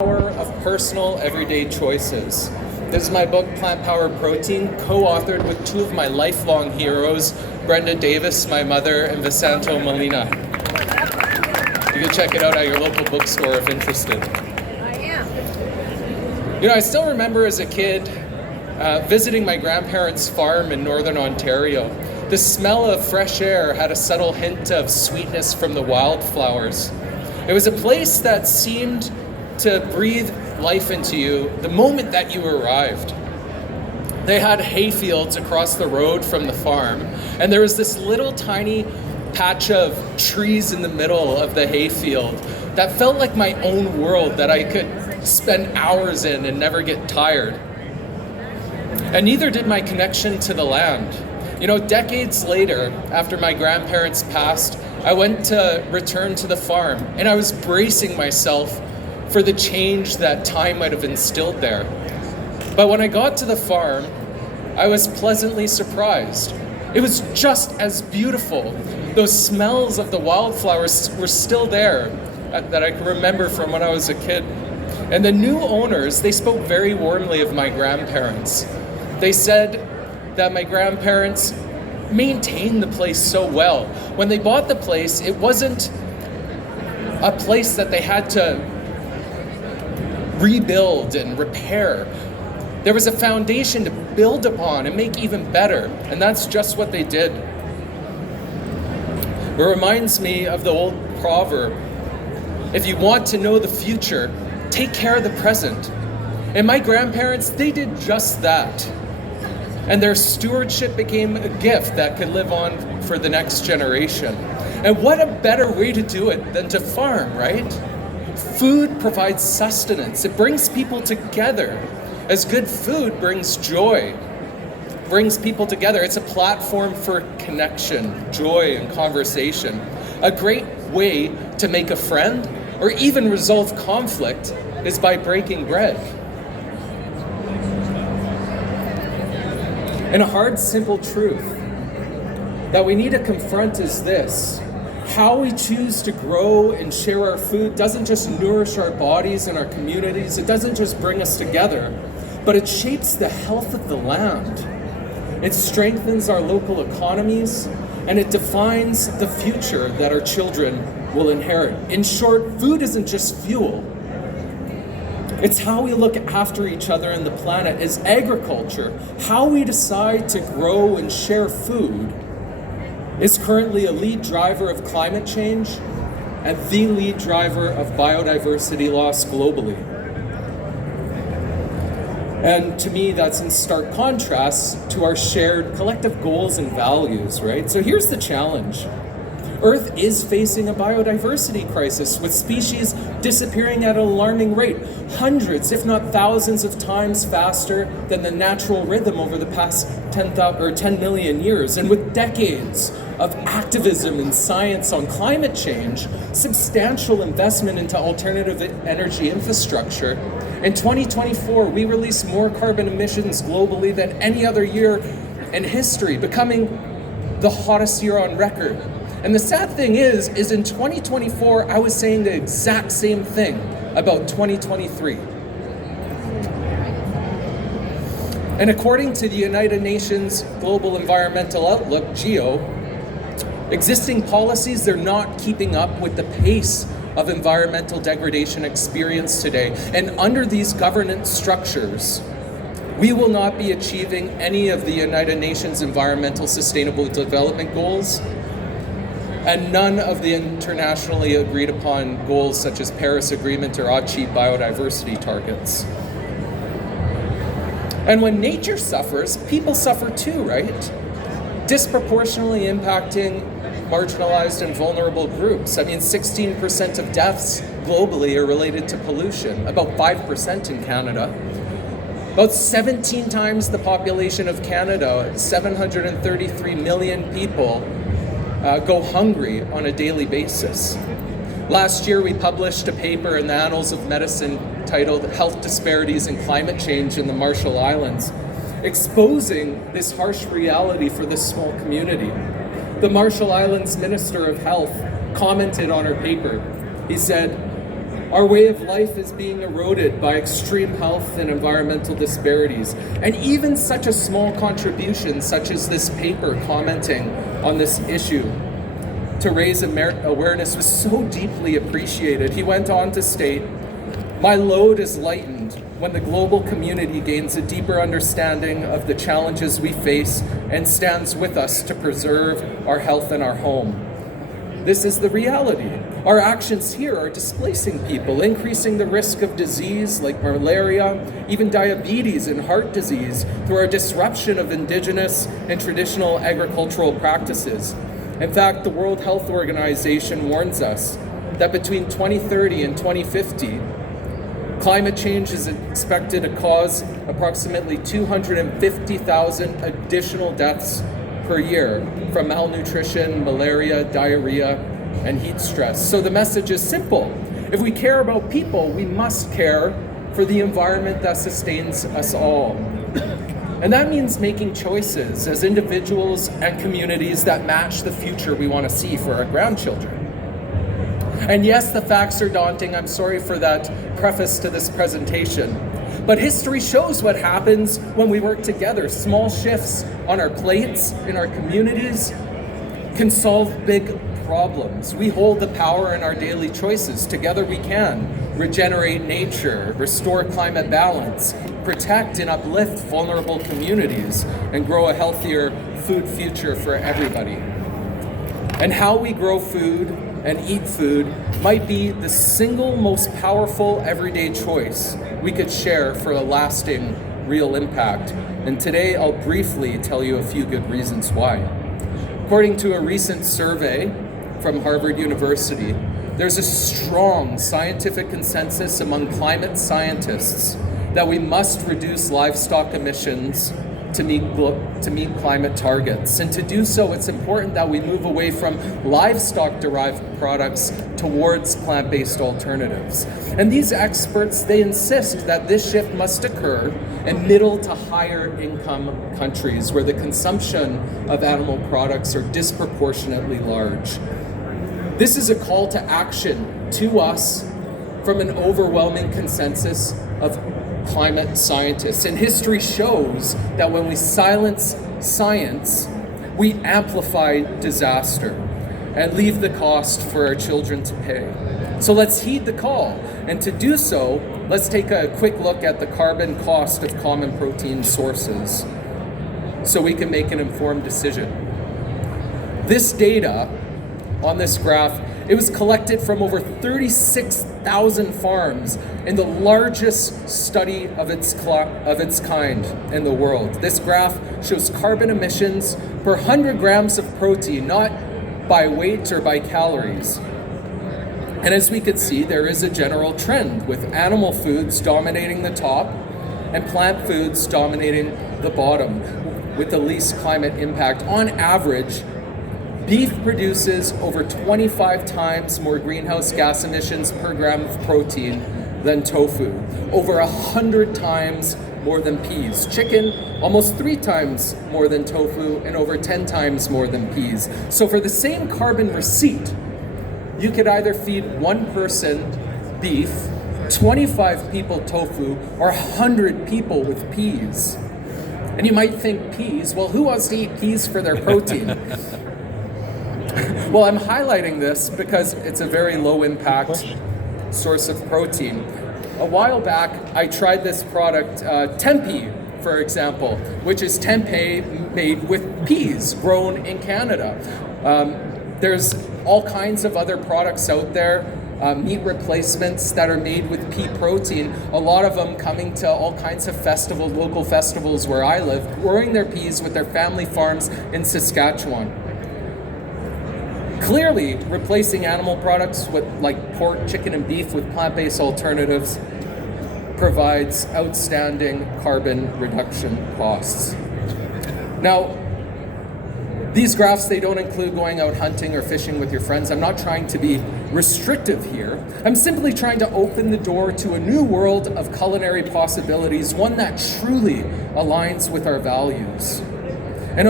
Power of Personal Everyday Choices. This is my book, Plant Power Protein, co-authored with two of my lifelong heroes, Brenda Davis, my mother, and Visanto Molina. You can check it out at your local bookstore if interested. I am. I still remember as a kid visiting my grandparents' farm in northern Ontario. The smell of fresh air had a subtle hint of sweetness from the wildflowers. It was a place that seemed to breathe life into you the moment that you arrived. They had hay fields across the road from the farm, and there was this little tiny patch of trees in the middle of the hay field that felt like my own world that I could spend hours in and never get tired. And neither did my connection to the land. Decades later, after my grandparents passed, I went to return to the farm, and I was bracing myself for the change that time might have instilled there. But when I got to the farm, I was pleasantly surprised. It was just as beautiful. Those smells of the wildflowers were still there that I can remember from when I was a kid. And the new owners, they spoke very warmly of my grandparents. They said that my grandparents maintained the place so well. When they bought the place, it wasn't a place that they had to rebuild and repair. There was a foundation to build upon and make even better, and that's just what they did. It reminds me of the old proverb, if you want to know the future, take care of the present. And my grandparents, they did just that. And their stewardship became a gift that could live on for the next generation. And what a better way to do it than to farm, right? Food provides sustenance. It brings people together. As good food brings joy, brings people together. It's a platform for connection, joy, and conversation. A great way to make a friend or even resolve conflict is by breaking bread. And a hard, simple truth that we need to confront is this. How we choose to grow and share our food doesn't just nourish our bodies and our communities. It doesn't just bring us together, but it shapes the health of the land. It strengthens our local economies, and it defines the future that our children will inherit. In short, food isn't just fuel. It's how we look after each other and the planet. Is agriculture, how we decide to grow and share food, is currently a lead driver of climate change and the lead driver of biodiversity loss globally. And to me, that's in stark contrast to our shared collective goals and values, right? So here's the challenge. Earth is facing a biodiversity crisis with species disappearing at an alarming rate, hundreds, if not thousands of times faster than the natural rhythm over the past 10 million years. And with decades of activism and science on climate change, substantial investment into alternative energy infrastructure, in 2024, we released more carbon emissions globally than any other year in history, becoming the hottest year on record. And the sad thing is in 2024, I was saying the exact same thing about 2023. And according to the United Nations Global Environmental Outlook, GEO, existing policies, they're not keeping up with the pace of environmental degradation experienced today. And under these governance structures, we will not be achieving any of the United Nations Environmental Sustainable Development Goals, and none of the internationally agreed upon goals such as Paris Agreement or Aichi biodiversity targets. And when nature suffers, people suffer too, right? Disproportionately impacting marginalized and vulnerable groups. 16% of deaths globally are related to pollution, about 5% in Canada. About 17 times the population of Canada, 733 million people, go hungry on a daily basis. Last year, we published a paper in the Annals of Medicine titled Health Disparities and Climate Change in the Marshall Islands, exposing this harsh reality for this small community. The Marshall Islands Minister of Health commented on our paper. He said, Our way of life is being eroded by extreme health and environmental disparities. And even such a small contribution, such as this paper commenting on this issue, to raise awareness was so deeply appreciated. He went on to state, "My load is lightened when the global community gains a deeper understanding of the challenges we face and stands with us to preserve our health and our home." This is the reality. Our actions here are displacing people, increasing the risk of disease like malaria, even diabetes and heart disease through our disruption of indigenous and traditional agricultural practices. In fact, the World Health Organization warns us that between 2030 and 2050, climate change is expected to cause approximately 250,000 additional deaths per year from malnutrition, malaria, diarrhea, and heat stress. So the message is simple. If we care about people, we must care for the environment that sustains us all. And that means making choices as individuals and communities that match the future we want to see for our grandchildren. And yes, the facts are daunting. I'm sorry for that preface to this presentation. But history shows what happens when we work together. Small shifts on our plates in our communities can solve big problems. We hold the power in our daily choices. Together we can regenerate nature, restore climate balance, protect and uplift vulnerable communities, and grow a healthier food future for everybody. And how we grow food and eat food might be the single most powerful everyday choice we could share for a lasting, real impact. And today I'll briefly tell you a few good reasons why. According to a recent survey from Harvard University, there's a strong scientific consensus among climate scientists that we must reduce livestock emissions to meet climate targets. And to do so, it's important that we move away from livestock-derived products towards plant-based alternatives. And these experts, they insist that this shift must occur in middle to higher income countries where the consumption of animal products are disproportionately large. This is a call to action to us from an overwhelming consensus of climate scientists. And history shows that when we silence science, we amplify disaster and leave the cost for our children to pay. So let's heed the call. And to do so, let's take a quick look at the carbon cost of common protein sources so we can make an informed decision. This data on this graph, it was collected from over 36,000 farms in the largest study of its kind in the world. This graph shows carbon emissions per 100 grams of protein, not by weight or by calories. And as we could see, there is a general trend with animal foods dominating the top and plant foods dominating the bottom with the least climate impact. On average, beef produces over 25 times more greenhouse gas emissions per gram of protein than tofu, over 100 times more than peas. Chicken, almost 3 times more than tofu, and over 10 times more than peas. So for the same carbon receipt, you could either feed one person beef, 25 people tofu, or 100 people with peas. And you might think peas, well, who wants to eat peas for their protein? Well, I'm highlighting this because it's a very low impact source of protein. A while back, I tried this product, tempeh, for example, which is tempeh made with peas grown in Canada. There's all kinds of other products out there, meat replacements that are made with pea protein, a lot of them coming to all kinds of festivals, local festivals where I live, growing their peas with their family farms in Saskatchewan. Clearly, replacing animal products with like pork, chicken, and beef with plant-based alternatives provides outstanding carbon reduction costs. Now, these graphs, they don't include going out hunting or fishing with your friends. I'm not trying to be restrictive here. I'm simply trying to open the door to a new world of culinary possibilities, one that truly aligns with our values. And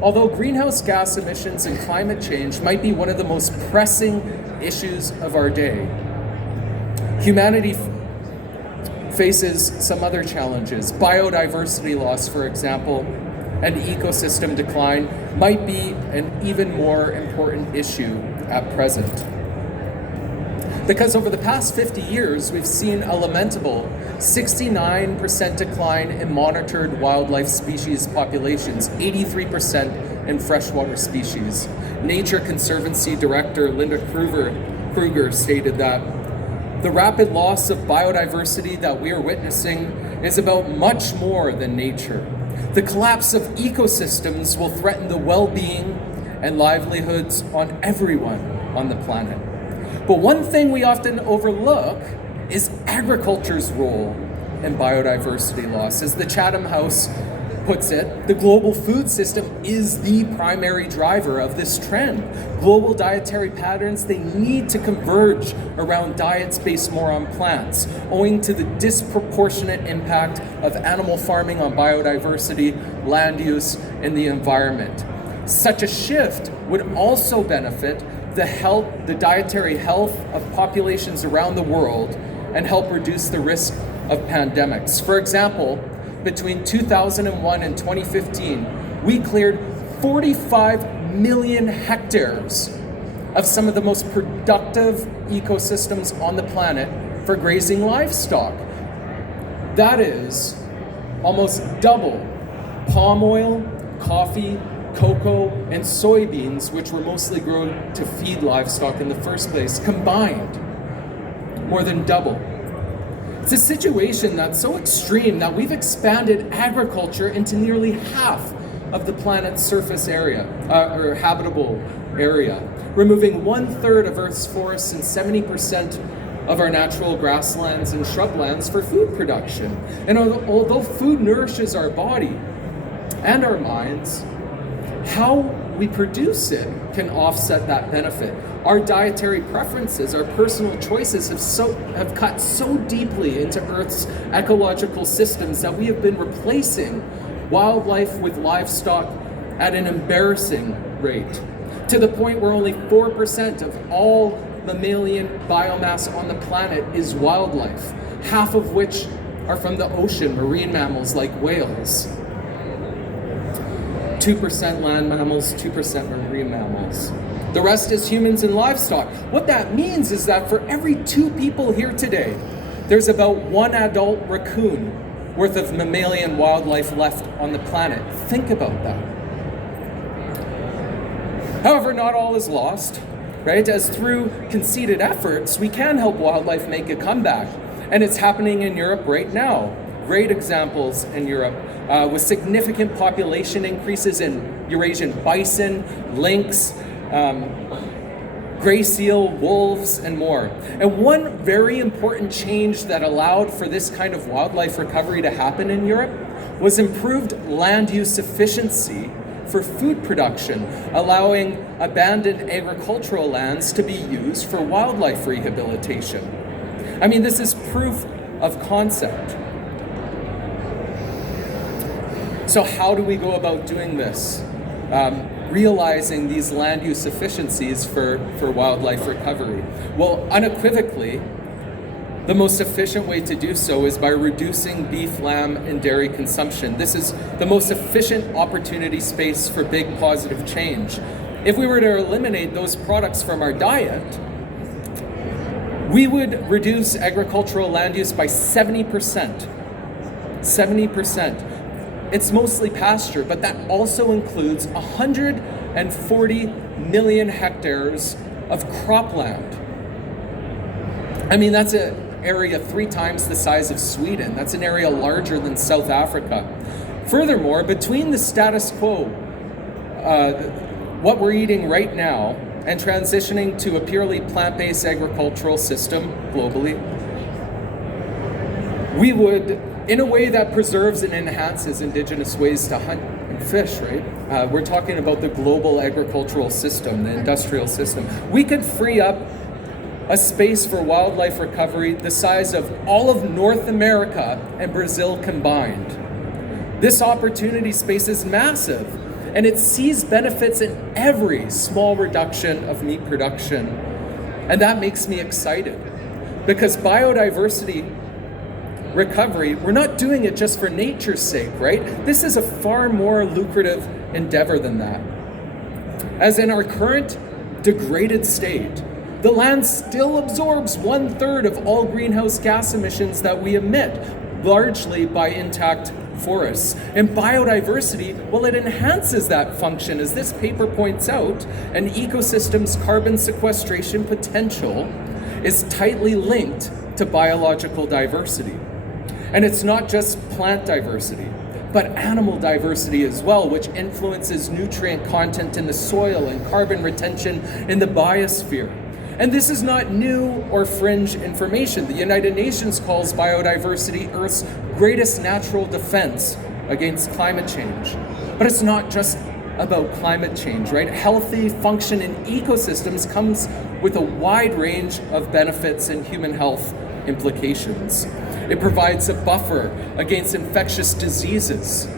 although greenhouse gas emissions and climate change might be one of the most pressing issues of our day, Humanity faces some other challenges. Biodiversity loss, for example, and ecosystem decline might be an even more important issue at present. Because over the past 50 years, we've seen a lamentable 69% decline in monitored wildlife species populations, 83% in freshwater species. Nature Conservancy Director Linda Kruger stated that the rapid loss of biodiversity that we are witnessing is about much more than nature. The collapse of ecosystems will threaten the well-being and livelihoods on everyone on the planet. But one thing we often overlook is agriculture's role in biodiversity loss. As the Chatham House puts it, the global food system is the primary driver of this trend. Global dietary patterns, they need to converge around diets based more on plants, owing to the disproportionate impact of animal farming on biodiversity, land use, and the environment. Such a shift would also benefit the dietary health of populations around the world and help reduce the risk of pandemics. For example, between 2001 and 2015, we cleared 45 million hectares of some of the most productive ecosystems on the planet for grazing livestock. That is almost double palm oil, coffee, cocoa, and soybeans, which were mostly grown to feed livestock in the first place, combined. More than double. It's a situation that's so extreme that we've expanded agriculture into nearly half of the planet's surface area, or habitable area, removing 1/3 of Earth's forests and 70% of our natural grasslands and shrublands for food production. And although food nourishes our body and our minds, how we produce it can offset that benefit. Our dietary preferences, our personal choices have cut so deeply into Earth's ecological systems that we have been replacing wildlife with livestock at an embarrassing rate, to the point where only 4% of all mammalian biomass on the planet is wildlife, half of which are from the ocean, marine mammals like whales. 2% land mammals, 2% marine mammals. The rest is humans and livestock. What that means is that for every 2 people here today, there's about 1 adult raccoon worth of mammalian wildlife left on the planet. Think about that. However, not all is lost, right? As through conceded efforts, we can help wildlife make a comeback. And it's happening in Europe right now. Great examples in Europe, with significant population increases in Eurasian bison, lynx, gray seal, wolves, and more. And one very important change that allowed for this kind of wildlife recovery to happen in Europe was improved land use efficiency for food production, allowing abandoned agricultural lands to be used for wildlife rehabilitation. I mean, this is proof of concept. So how do we go about doing this? Realizing these land use efficiencies for wildlife recovery? Well, unequivocally, the most efficient way to do so is by reducing beef, lamb, and dairy consumption. This is the most efficient opportunity space for big positive change. If we were to eliminate those products from our diet, we would reduce agricultural land use by 70%. 70%. It's mostly pasture, but that also includes 140 million hectares of cropland. I mean, that's an area 3 times the size of Sweden. That's an area larger than South Africa. Furthermore, between the status quo, what we're eating right now, and transitioning to a purely plant-based agricultural system globally, we would, in a way that preserves and enhances indigenous ways to hunt and fish, right? We're talking about the global agricultural system, the industrial system. We could free up a space for wildlife recovery the size of all of North America and Brazil combined. This opportunity space is massive, and it sees benefits in every small reduction of meat production. And that makes me excited. Because biodiversity recovery, we're not doing it just for nature's sake, right? This is a far more lucrative endeavor than that. As in our current degraded state, the land still absorbs 1/3 of all greenhouse gas emissions that we emit, largely by intact forests. And biodiversity, well, it enhances that function, as this paper points out. An ecosystem's carbon sequestration potential is tightly linked to biological diversity. And it's not just plant diversity, but animal diversity as well, which influences nutrient content in the soil and carbon retention in the biosphere. And this is not new or fringe information. The United Nations calls biodiversity Earth's greatest natural defense against climate change. But it's not just about climate change, right? Healthy function in ecosystems comes with a wide range of benefits and human health implications. It provides a buffer against infectious diseases.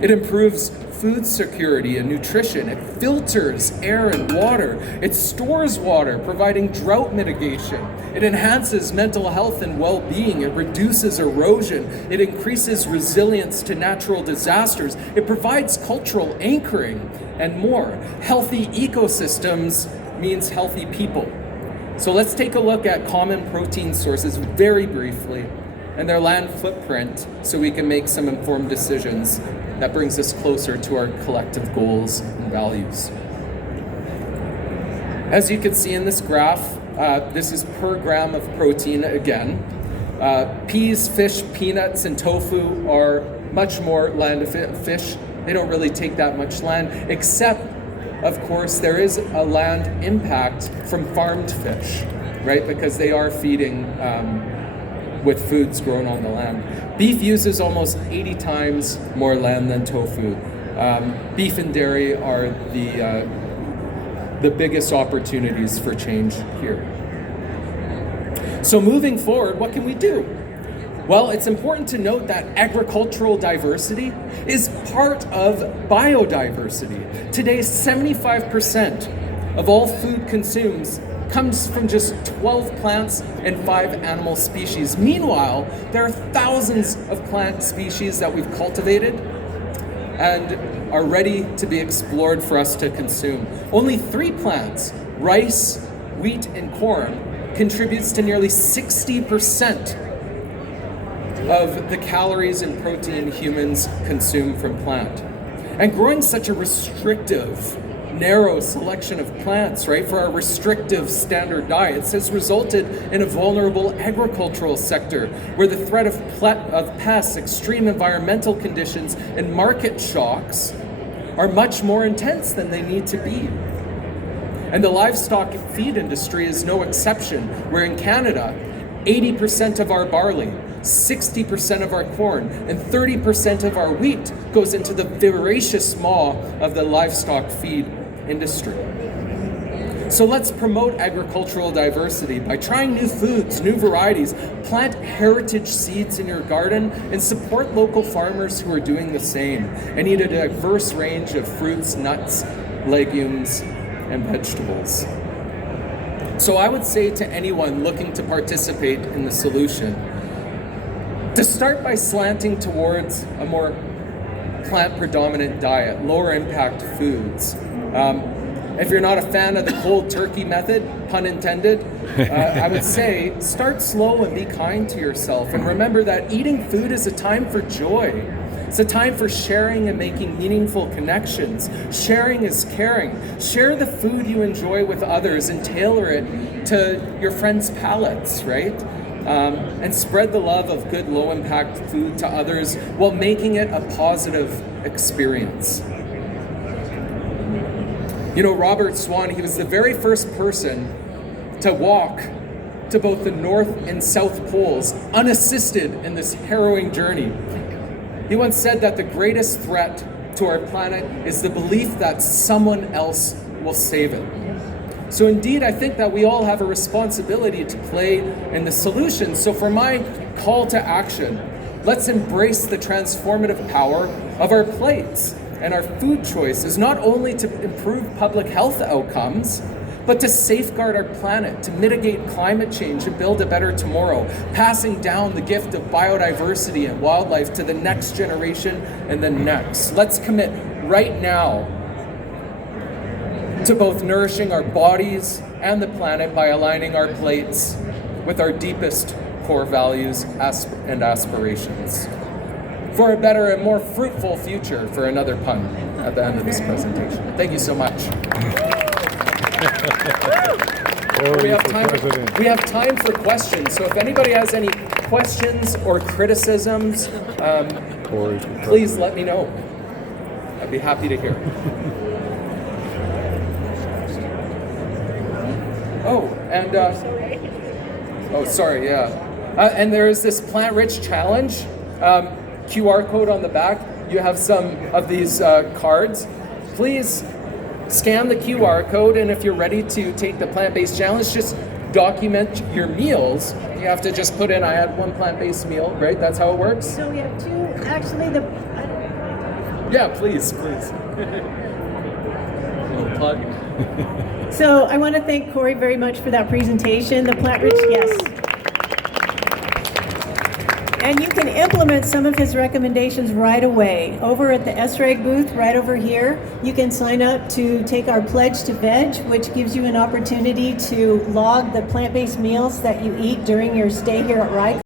It improves food security and nutrition. It filters air and water. It stores water, providing drought mitigation. It enhances mental health and well-being. It reduces erosion. It increases resilience to natural disasters. It provides cultural anchoring and more. Healthy ecosystems means healthy people. So let's take a look at common protein sources very briefly and their land footprint so we can make some informed decisions that brings us closer to our collective goals and values. As you can see in this graph, this is per gram of protein again. Peas, fish, peanuts, and tofu are much more land fish. They don't really take that much land, except of course, there is a land impact from farmed fish, right? Because they are feeding with foods grown on the land. Beef uses almost 80 times more land than tofu. Beef and dairy are the biggest opportunities for change here. So moving forward, what can we do? Well, it's important to note that agricultural diversity is part of biodiversity. Today, 75% of all food consumed comes from just 12 plants and 5 animal species. Meanwhile, there are thousands of plant species that we've cultivated and are ready to be explored for us to consume. Only 3 plants, rice, wheat, and corn, contributes to nearly 60% of the calories and protein humans consume from plant. And growing such a restrictive, narrow selection of plants, right, for our restrictive standard diets has resulted in a vulnerable agricultural sector where the threat of pests, extreme environmental conditions, and market shocks are much more intense than they need to be. And the livestock feed industry is no exception, where in Canada, 80% of our barley, 60% of our corn, and 30% of our wheat goes into the voracious maw of the livestock feed industry. So let's promote agricultural diversity by trying new foods, new varieties, plant heritage seeds in your garden, and support local farmers who are doing the same, and eat a diverse range of fruits, nuts, legumes, and vegetables. So I would say to anyone looking to participate in the solution, to start by slanting towards a more plant-predominant diet, lower impact foods. If you're not a fan of the cold turkey method, pun intended, I would say start slow and be kind to yourself. And remember that eating food is a time for joy. It's a time for sharing and making meaningful connections. Sharing is caring. Share the food you enjoy with others and tailor it to your friends' palates, right? And spread the love of good low-impact food to others while making it a positive experience. You know, Robert Swan, he was the very first person to walk to both the North and South Poles unassisted in this harrowing journey. He once said that the greatest threat to our planet is the belief that someone else will save it. So indeed, I think that we all have a responsibility to play in the solution. So for my call to action, let's embrace the transformative power of our plates and our food choices, not only to improve public health outcomes, but to safeguard our planet, to mitigate climate change and build a better tomorrow, passing down the gift of biodiversity and wildlife to the next generation and the next. Let's commit right now to both nourishing our bodies and the planet by aligning our plates with our deepest core values and aspirations for a better and more fruitful future, for another pun at the end of this presentation. Thank you so much. We have time for questions, so if anybody has any questions or criticisms, please let me know. I'd be happy to hear. And there is this Plant Rich Challenge, QR code on the back. You have some of these cards. Please scan the QR code, and if you're ready to take the plant-based challenge, just document your meals. You have to just put in, I had one plant-based meal, right? That's how it works? So we have two, actually Yeah, please. Little plug. So I want to thank Corey very much for that presentation. The Plant Rich, yes. And you can implement some of his recommendations right away. Over at the SRAG booth, right over here, you can sign up to take our Pledge to Veg, which gives you an opportunity to log the plant-based meals that you eat during your stay here at RICE.